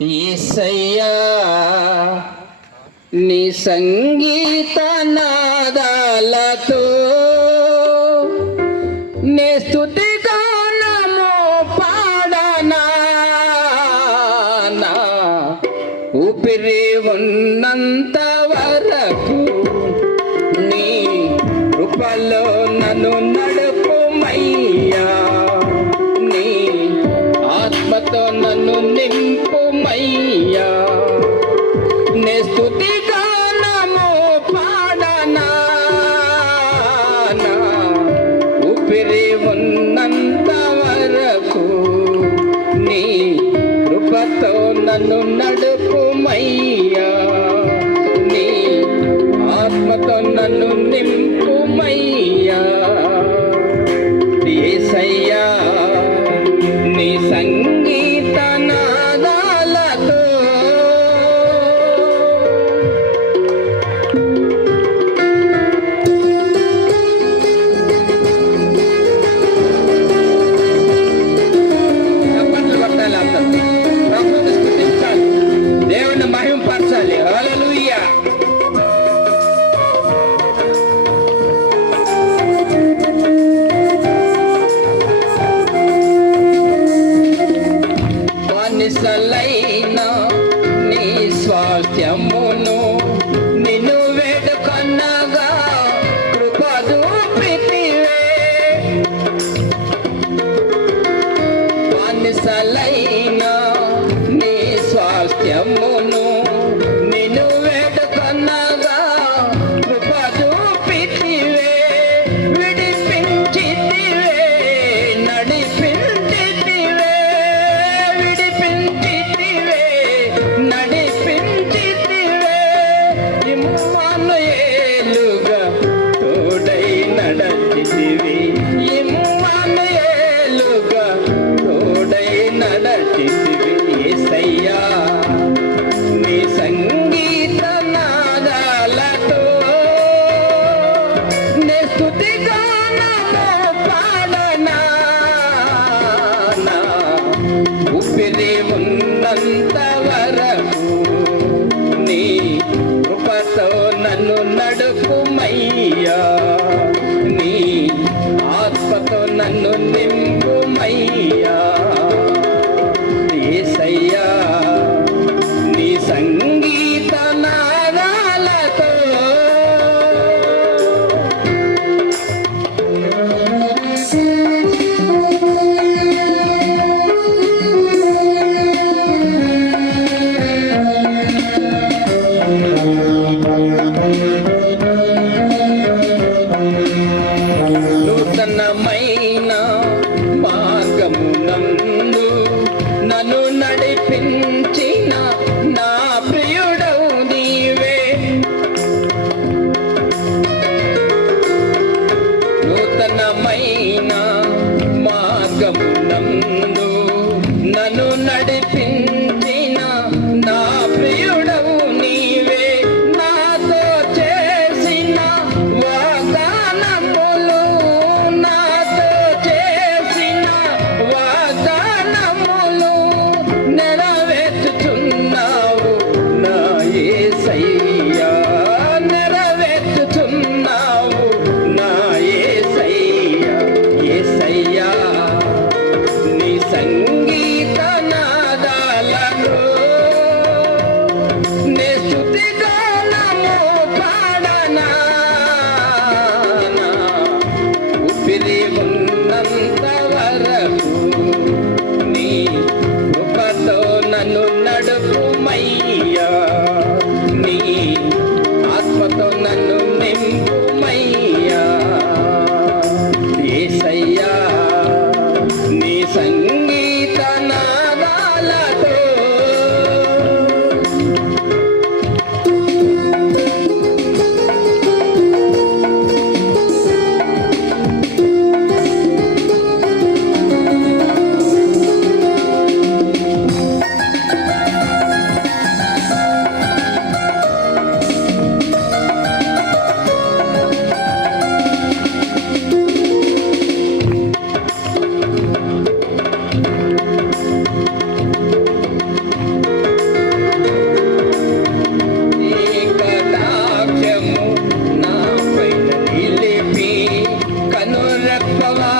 ఈసయ్యా నీ సంగీత నాదాలతో నే స్థుతి గానము పాడనా ఊపిరి ఉన్నంత నన్ను నడు నమ్మును నిన్ను వేడుకన్నగా కృపదు ప్రీతివే వాన్సలైన నీ స్వాస్థ్యమును ఉన్నంతవరకు నీ కృపతో నన్ను నడుపుమయ్యా. నీ ఆత్మతో నన్ను నిమ్మ pra.